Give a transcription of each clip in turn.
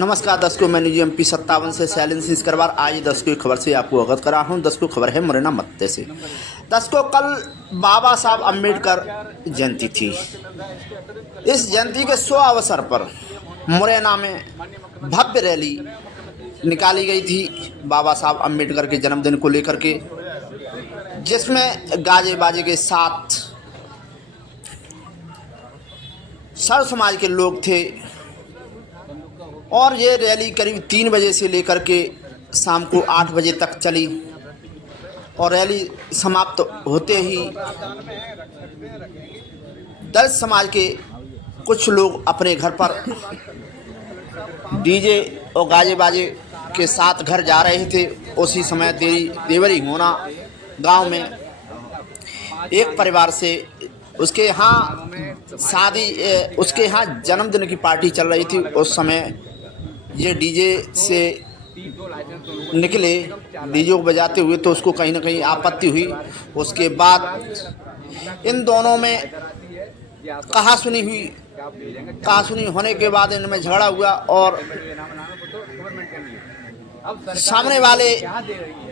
नमस्कार दर्शकों, मैं निजी एमपी 57 से शैलेंद्र सिंह करवार। आज दर्शकों की खबर से आपको अवगत करा हूँ। दर्शकों खबर है मुरैना मत्ते से। दर्शकों, कल बाबा साहब अम्बेडकर जयंती थी। इस जयंती के शुभ अवसर पर मुरैना में भव्य रैली निकाली गई थी बाबा साहब अम्बेडकर के जन्मदिन को लेकर के, जिसमें गाजे बाजे के साथ सर्व समाज के लोग थे और ये रैली करीब 3 बजे से लेकर के शाम को 8 बजे तक चली और रैली समाप्त होते ही दलित समाज के कुछ लोग अपने घर पर डीजे और गाजे बाजे के साथ घर जा रहे थे। उसी समय देवरी होना गांव में एक परिवार से उसके यहाँ जन्मदिन की पार्टी चल रही थी। उस समय ये डीजे से निकले, डीजे को बजाते हुए, तो उसको कहीं ना कहीं आपत्ति हुई। उसके बाद इन दोनों में कहासुनी होने के बाद इनमें झगड़ा हुआ और सामने वाले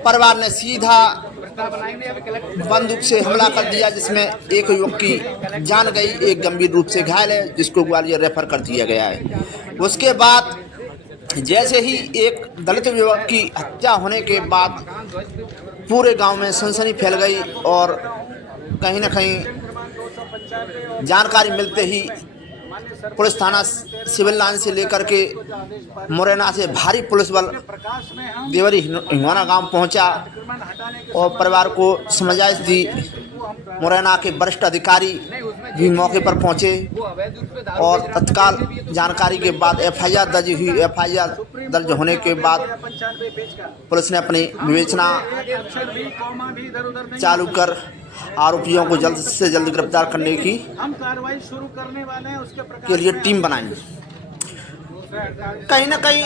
परिवार ने सीधा बंदूक से हमला कर दिया, जिसमें एक युवक की जान गई, एक गंभीर रूप से घायल है, जिसको ग्वालियर रेफर कर दिया गया है। उसके बाद जैसे ही एक दलित युवक की हत्या होने के बाद पूरे गांव में सनसनी फैल गई और कहीं ना कहीं जानकारी मिलते ही पुलिस थाना सिविल लाइन से लेकर के मुरैना से भारी पुलिस बल देवरी हिंगोना गांव पहुंचा और परिवार को समझाइश दी। मुरैना के वरिष्ठ अधिकारी भी मौके पर पहुंचे और तत्काल जानकारी के बाद एफआईआर दर्ज हुई। एफआईआर दर्ज होने के बाद पुलिस ने अपनी विवेचना चालू कर आरोपियों को जल्द से जल्द गिरफ्तार करने की के लिए टीम बनाई। कहीं ना कहीं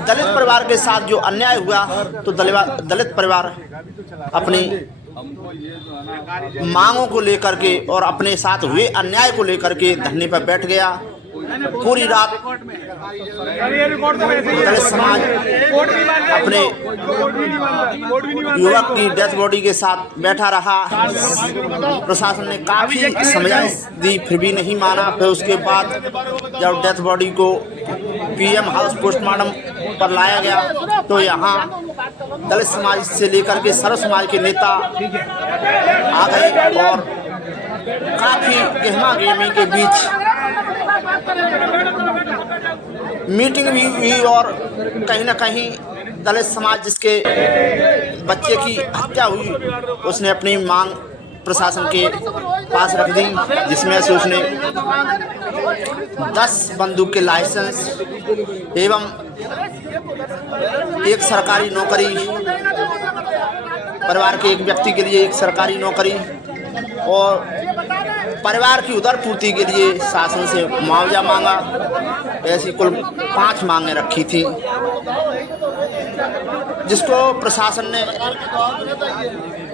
दलित परिवार के साथ जो अन्याय हुआ, तो दलित परिवार अपनी मांगों को लेकर के और अपने साथ हुए अन्याय को लेकर के धरने पर बैठ गया। पूरी रात दलित समाज अपने युवक की डेथ बॉडी के साथ बैठा रहा। प्रशासन ने काफ़ी समझाइश दी, फिर भी नहीं माना। फिर उसके बाद जब डेथ बॉडी को पीएम हाउस पोस्टमार्टम पर लाया गया, तो यहाँ दलित समाज से लेकर के सर्व समाज के नेता आ गए और काफ़ी गहमा गहमी के बीच मीटिंग भी हुई और कहीं ना कहीं दलित समाज जिसके बच्चे की हत्या हुई, उसने अपनी मांग प्रशासन के पास रख दी, जिसमें से उसने 10 बंदूक के लाइसेंस एवं एक सरकारी नौकरी, परिवार के एक व्यक्ति के लिए एक सरकारी नौकरी और परिवार की उदर पूर्ति के लिए शासन से मुआवजा मांगा। ऐसी कुल 5 मांगें रखी थी, जिसको प्रशासन ने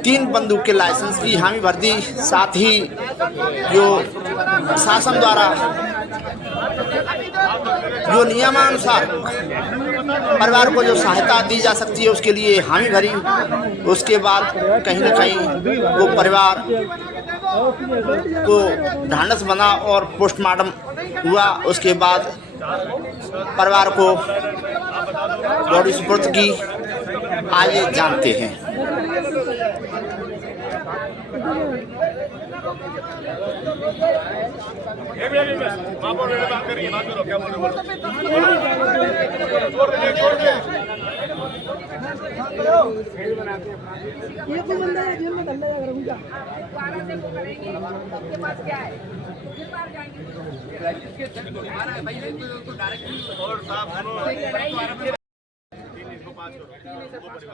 3 बंदूक के लाइसेंस की हामी भर दी। साथ ही जो शासन द्वारा जो नियमानुसार परिवार को जो सहायता दी जा सकती है, उसके लिए हामी भरी। उसके बाद कहीं ना कहीं वो परिवार को ढांढस बना और पोस्टमार्टम हुआ। उसके बाद परिवार को बॉडी सुपुर्द की। आइए जानते हैं। ये कोई बंदा है जेल में डल जाएगा रुक जा।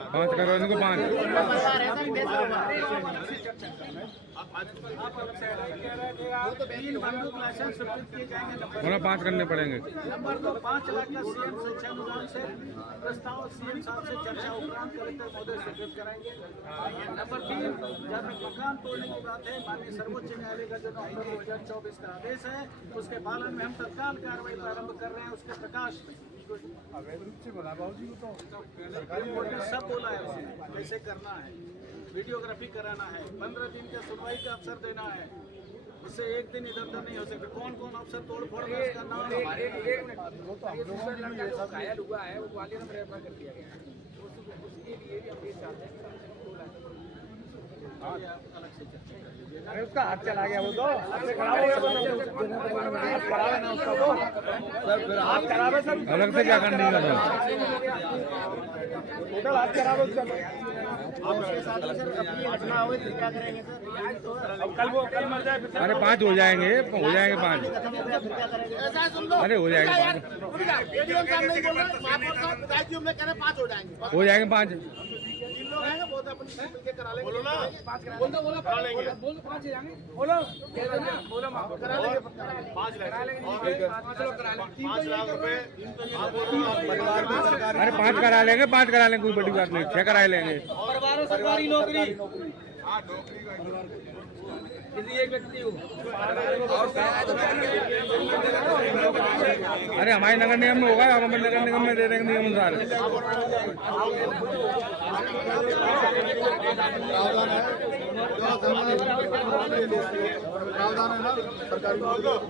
पाँच करो इनको 5 करने पड़ेंगे। नंबर 2, 5 लाख का सीएम शिक्षा अनुदान से प्रस्ताव सीएम साहब से चर्चा उपरांत कलेक्टर महोदय स्वीकृत कराएंगे। नंबर 3, जब मकान तोड़ने की बात है, माननीय सर्वोच्च न्यायालय का जो नवंबर 2024 का आदेश है, उसके पालन में हम तत्काल कार्रवाई प्रारंभ कर रहे हैं। उसके प्रकाश कोर्ट ने सब बोला है उसे कैसे करना है, वीडियोग्राफी कराना है, 15 दिन का सुनवाई का अवसर देना है, उससे एक दिन इधर उधर नहीं हो सकता। कौन कौन अफसर तोड़ फोड़ कर उसका नाम घायल हुआ है वो ग्वालियर में रेफर कर दिया गया है, उसके लिए भी हम ये चाहते हैं अलग से चर्चा कर लीजिएगा। अरे उसका हाथ चला गया वो तो आपसे खराब हो गया हाथ खराब ना उसका तो हाथ खराब है सर अलग से क्या करने का था? टोटल हाथ खराब है उसका आपके साथ सर अपनी घटना हुई फिर क्या करेंगे सर अब कल मर जाए फिर अरे 5 हो जाएंगे 5 फिर क्या करेंगे ऐसा है सुन लो अरे हो जाएंगे 5 वीडियो काम नहीं बोल रहे महापौर साहब विधायक जी हम कह रहे 5 हो जाएंगे हो जाएंगे 5 तीन लोग हैं बहुत अपन मिलके करा लेंगे बोलो ना 5 करा लेंगे बोलो 5 जाएंगे, बोलो बोलो करा लेंगे 5 लाख रुपए अरे 5 करा लेंगे 5 करा लेंगे, कोई बड़ी बात नहीं, 6 करा लेंगे। सरकारी नौकरी किसी एक व्यक्ति हो अरे हमारे नगर निगम में होगा, हम अपने नगर निगम में दे देंगे नियम अनुसार।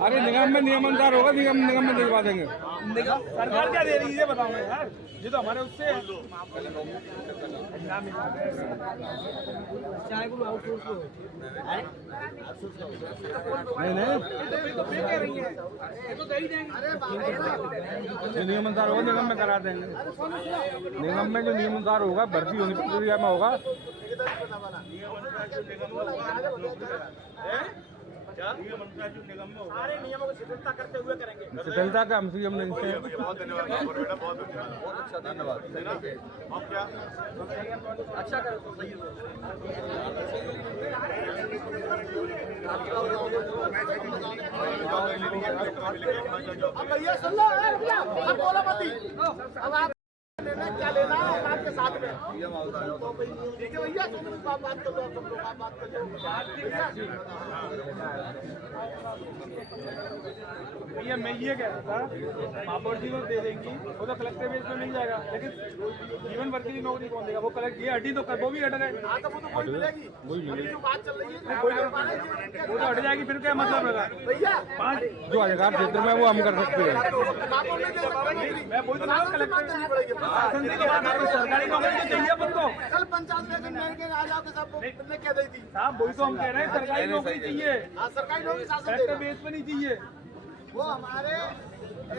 अरे निगम में नियम अनुसार होगा, निगम में दिलवा देंगे। सरकार क्या दे रही है बताओ यार, ये तो हमारे उससे है चाहे वो आउटसोर्स हो नहीं जो नियम अनुसार होगा निगम में करा देंगे। निगम में जो नियम अनुसार होगा, भर्ती होने की प्रक्रिया में होगा। सारे नियमों की शिथिलता करते हुए करेंगे। शिथिलता का हम सीएम नहीं से बहुत धन्यवाद बहुत अच्छा धन्यवाद। आप क्या अच्छा करो तो सही अब भैया सुन लो अब बोलो मत अब आप निर्णय क्या लेना है आपके साथ में ठीक है भैया तुम लोग बात कर लो, तुम लोग बात कर लो भैया। मैं ये कह रहा था महापौर जी को दे देंगी वो तो कलेक्टर बेस में मिल जाएगा, लेकिन जीवन भर की नौकरी कौन देगा? वो कलेक्टर ये हटी तो वो भी हट गए, तो वो तो कोई मिलेगी। अभी जो बात चल रही है वो तो हट जाएगी, फिर क्या मतलब है भैया? 5 जो अधिकार क्षेत्र में वो हम कर सकते हैं। मैं बोल रहा हूँ कलेक्टर सरकारी नौकरी तो चाहिए अपन को। कल पंचायत में आ जाओ के सब कह दी थी साहब, वही तो हम कह रहे हैं सरकारी नौकरी चाहिए। हाँ सरकारी नौकरी कलेक्टर बेस पे नहीं चाहिए। वो हमारे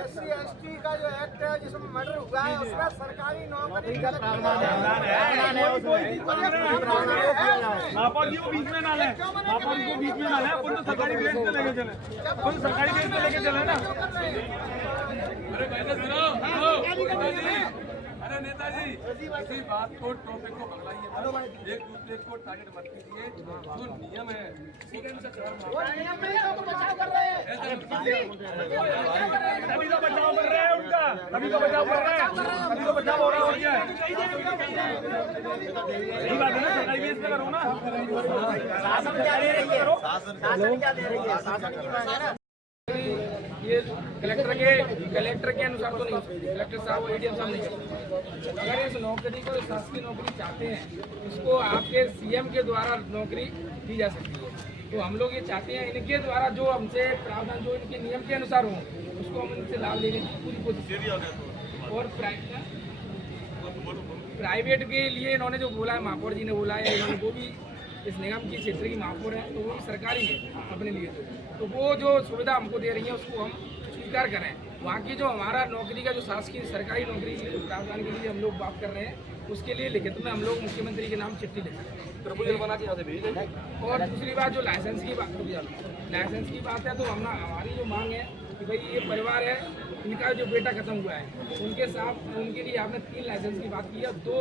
SC/ST का जो एक्ट है जिसमें मर्डर हुआ है उसमें सरकारी नौकरी का प्रावधान है। महापौर जी को बीच में ना लें, महापौर जी को बीच में ना लें, अपन तो सरकारी बेस पे लेके चले, अपन सरकारी बेस पे लेके चले ना। अरे नेताजी इसी बात को टॉपिक को पकड़ाइए, एक दूसरे को टारगेट मत कीजिए। जो नियम है अभी तो बचाव कर रहे हैं उनका, अभी तो बचाव कर रहे हैं, अभी तो बचाव हो रहा है। यही बात है ना, सरकारी बेस पे करो ना। शासन क्या दे रही है? शासन क्या दे रही है? शासन की मांग है ना। ये कलेक्टर के अनुसार तो नहीं हो सकती, कलेक्टर साहब और ADM साहब नहीं कर सकते। अगर इस नौकरी को शासकीय नौकरी चाहते हैं, इसको आपके CM के द्वारा नौकरी दी जा सकती है। तो हम लोग ये चाहते हैं इनके द्वारा जो हमसे प्रावधान जो इनके नियम के अनुसार हो उसको हम इनसे लाभ लेने की पूरी कोशिश करें। और प्राइवेट के लिए इन्होंने जो बोला है, महापौर जी ने बोला है, इन्होंने वो भी इस निगम की क्षेत्र की महापौर है तो वो भी सरकारी है अपने लिए, तो वो जो सुविधा हमको दे रही है उसको हम स्वीकार करें। वहाँ की जो हमारा नौकरी का जो शासकीय सरकारी नौकरी प्रावधान के लिए हम लोग बात कर रहे हैं, उसके लिए लिखित में हम लोग मुख्यमंत्री के नाम चिट्ठी लिख सकते हैं। और दूसरी बात जो लाइसेंस की बात है, तो हमारी जो मांग है कि भाई ये परिवार है, इनका जो बेटा खत्म हुआ है उनके साथ उनके लिए आपने 3 लाइसेंस की बात की है, 2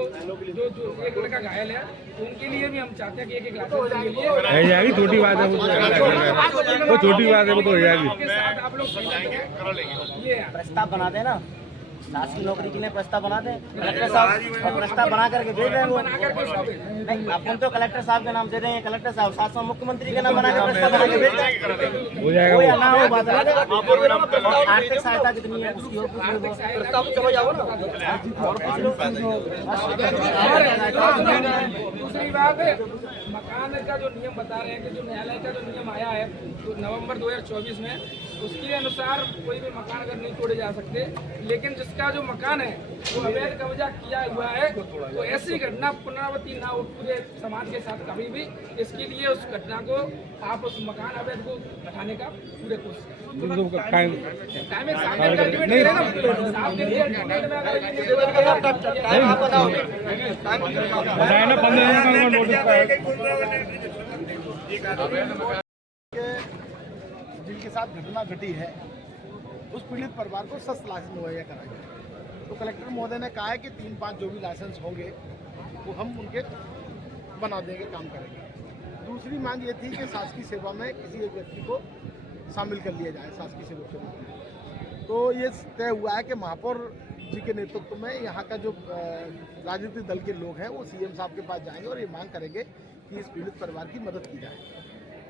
जो एक लड़का घायल है उनके लिए भी हम चाहते हैं कि एक लाइसेंस के लिए हो जाएगी। छोटी बात है वो छोटी बात है, वो तो हो जाएगी। आपके साथ आप लोग ये प्रस्ताव बना देना सास की नौकरी के लिए प्रस्ताव बना दें, कलेक्टर साहब प्रस्ताव बना करके भेज रहे हैं वो। नहीं, अपन तो कलेक्टर साहब के नाम दे रहे हैं, कलेक्टर साहब साथ में मुख्यमंत्री के नाम बना के प्रस्ताव बना के भेज रहे हैं। हो जाएगा वो या ना हो बात अलग है। और आर्थिक सहायता कितनी है उसकी और प्रस्ताव समझ आओ ना, और कुछ लोग दूसरी बात है, मकान का जो नियम बता रहे हैं कि जो न्यायालय का जो नियम आया है तो नवंबर 2024 में, उसके अनुसार कोई भी मकान अगर नहीं तोड़े जा सकते, लेकिन जिसका जो मकान है वो अवैध कब्जा किया हुआ है तो ऐसी घटना पुनरावृत्ति ना हो पूरे समाज के साथ कभी भी, इसके लिए उस घटना को आप उस मकान अवैध को हटाने का पूरे कोशिश टाइम बताए ना 15 दिन का नोटिस जिनके साथ घटना घटी है उस पीड़ित परिवार को सख्त लाइसेंस मुहैया कराएंगे। तो कलेक्टर महोदय ने कहा है कि 3-5 जो भी लाइसेंस होंगे वो हम उनके बना देंगे, काम करेंगे। दूसरी मांग ये थी कि शासकीय सेवा में किसी एक व्यक्ति को शामिल कर लिया जाए शासकीय सेवक के रूप में। तो ये तय हुआ है कि महापौर जी के नेतृत्व में यहाँ का जो राजनीतिक दल के लोग हैं वो सीएम साहब के पास जाएंगे और ये मांग करेंगे कि इस पीड़ित परिवार की मदद की जाए।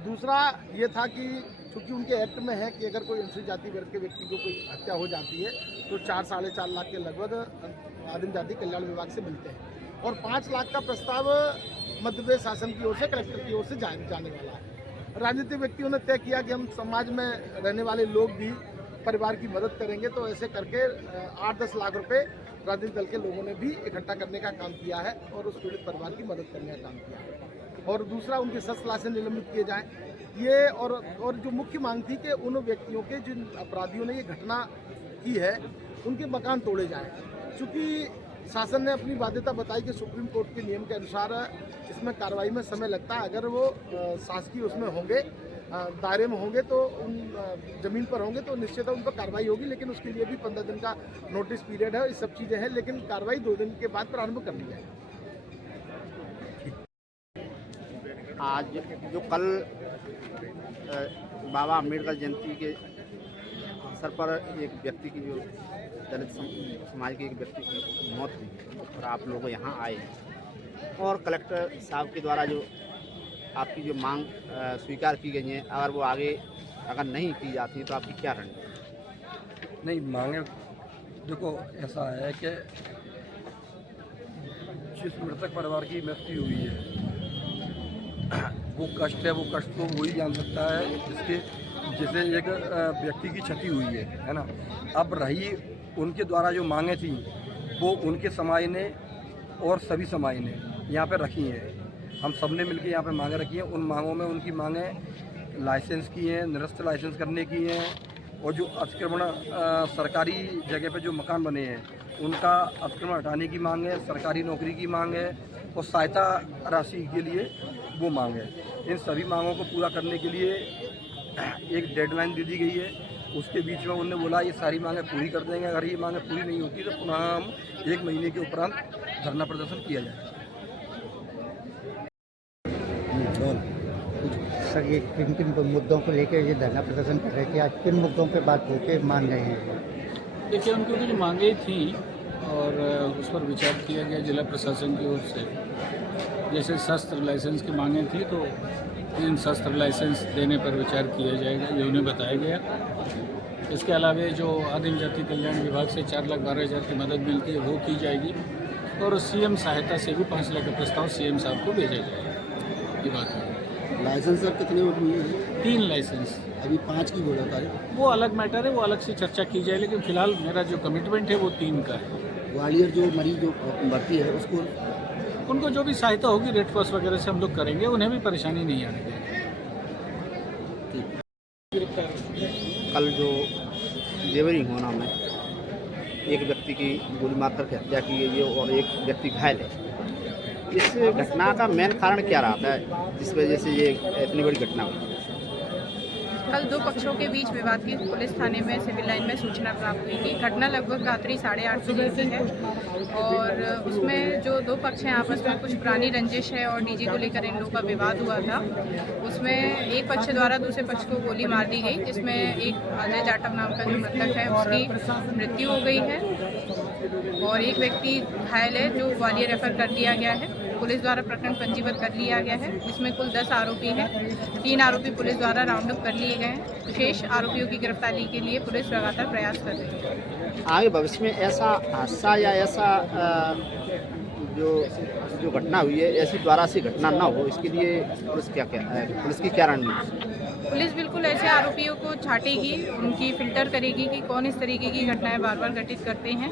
दूसरा ये था कि चूँकि उनके एक्ट में है कि अगर कोई अनुसूचित जाति वर्ग के व्यक्ति को कोई हत्या हो जाती है तो 4-4.5 लाख के लगभग आदिम जाति कल्याण विभाग से मिलते हैं और 5 लाख का प्रस्ताव मध्य प्रदेश शासन की ओर से, कलेक्टर की ओर से जाने वाला है। राजनीतिक व्यक्तियों ने तय किया कि हम समाज में रहने वाले लोग भी परिवार की मदद करेंगे, तो ऐसे करके 8-10 लाख रुपए राजनीतिक दल के लोगों ने भी इकट्ठा करने का काम किया है और उस पीड़ित परिवार की मदद करने का काम किया है। और दूसरा, उनके सख्त लाइसेंस निलंबित किए जाएं। ये और जो मुख्य मांग थी कि उन व्यक्तियों के जिन अपराधियों ने ये घटना की है उनके मकान तोड़े जाएं। चूँकि शासन ने अपनी बाध्यता बताई कि सुप्रीम कोर्ट के नियम के अनुसार इसमें कार्रवाई में समय लगता है। अगर वो शासकीय उसमें होंगे, दायरे में होंगे, तो उन जमीन पर होंगे तो निश्चित उन पर कार्रवाई होगी, लेकिन उसके लिए भी 15 दिन का नोटिस पीरियड है। ये सब चीज़ें हैं, लेकिन कार्रवाई 2 दिन के बाद प्रारंभ कर ली जाएगी। आज जो कल बाबा अम्बेडकर जयंती के अवसर पर एक व्यक्ति की, जो दलित समाज के एक व्यक्ति की मौत हुई और आप लोग यहाँ आए और कलेक्टर साहब के द्वारा जो आपकी जो मांग स्वीकार की गई है, अगर वो आगे अगर नहीं की जाती तो आपकी क्या रणनीति? नहीं, मांगे देखो ऐसा है कि जिस मृतक परिवार की मृत्यु हुई है वो कष्ट है, वो कष्ट तो वही जान सकता है जिसे एक व्यक्ति की क्षति हुई है ना। अब रही उनके द्वारा जो मांगे थी वो उनके समाज ने और सभी समाज ने यहाँ पे रखी हैं। हम सब ने मिलकर यहाँ पे मांगे रखी हैं। उन मांगों में उनकी मांगें लाइसेंस की हैं, निरस्त लाइसेंस करने की हैं, और जो अतिक्रमण सरकारी जगह पे जो मकान बने हैं उनका अतिक्रमण हटाने की मांग है, सरकारी नौकरी की मांग है और सहायता राशि के लिए वो मांग है। इन सभी मांगों को पूरा करने के लिए एक डेडलाइन दे दी गई है। उसके बीच में उन्होंने बोला ये सारी मांगें पूरी कर देंगे। अगर ये मांगें पूरी नहीं होती तो पुनः हम 1 महीने के उपरांत धरना प्रदर्शन किया जाएगा। सर, ये किन मुद्दों को लेकर ये धरना प्रदर्शन कर रहे थे? आज किन मुद्दों पे बात होकर मान रहे हैं? देखिए, उनकी जो मांगें थी और उस पर विचार किया गया जिला प्रशासन की ओर से। जैसे शस्त्र लाइसेंस की मांगें थी तो इन शस्त्र लाइसेंस देने पर विचार किया जाएगा, ये उन्हें बताया गया। इसके अलावा जो आदिम जाति कल्याण विभाग से 4,12,000 की मदद मिलती है वो की जाएगी और सीएम सहायता से भी 5 लाख का प्रस्ताव सीएम साहब को भेजा जाएगा। ये बात है। लाइसेंस सर कितने हुए हैं? 3 लाइसेंस, अभी 5 की बोला था। वो अलग मैटर है, वो अलग से चर्चा की जाए, लेकिन फिलहाल मेरा जो कमिटमेंट है वो 3 का है। ग्वालियर जो मरीज जो भर्ती है उसको, उनको जो भी सहायता होगी रेड क्रॉस वगैरह से हम लोग करेंगे, उन्हें भी परेशानी नहीं आने देंगे। कल जो देवरी होना में एक व्यक्ति की गोली मारकर के हत्या की गई है और एक व्यक्ति घायल है, इस घटना का मेन कारण क्या रहा था जिस वजह से ये इतनी बड़ी घटना हुई? कल 2 पक्षों के बीच विवाद की पुलिस थाने में सिविल लाइन में सूचना प्राप्त हुई थी। घटना लगभग रात्रि 8:30 बजे की है और उसमें जो 2 पक्ष हैं आपस में कुछ पुरानी रंजिश है और डीजी को लेकर इन लोगों का विवाद हुआ था। उसमें एक पक्ष द्वारा दूसरे पक्ष को गोली मार दी गई, जिसमें एक अजय जाटव नाम का जो मृतक है उसकी मृत्यु हो गई है और एक व्यक्ति घायल है जो ग्वालियर रेफर कर दिया गया है। पुलिस द्वारा प्रकरण पंजीबद्ध कर लिया गया है, जिसमें कुल 10 आरोपी हैं। 3 आरोपी पुलिस द्वारा राउंड अप कर लिए गए हैं। शेष आरोपियों की गिरफ्तारी के लिए पुलिस लगातार प्रयास कर रही है। आगे भविष्य में ऐसा हादसा या ऐसा जो घटना हुई है, ऐसी दोबारा से घटना ना हो, इसके लिए पुलिस की क्या रणनीति? पुलिस बिल्कुल ऐसे आरोपियों को छाटेगी, उनकी फिल्टर करेगी कि कौन इस तरीके की घटनाएं बार बार घटित करते हैं।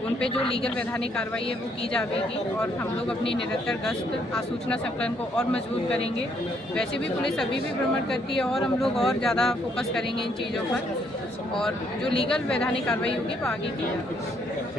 उन पे जो लीगल वैधानिक कार्रवाई है वो की जाएगी और हम लोग अपनी निरंतर गश्त आसूचना संकलन को और मजबूत करेंगे। वैसे भी पुलिस अभी भी भ्रमण करती है और हम लोग और ज़्यादा फोकस करेंगे इन चीज़ों पर, और जो लीगल वैधानिक कार्रवाई होगी वो आगे की जाएगी।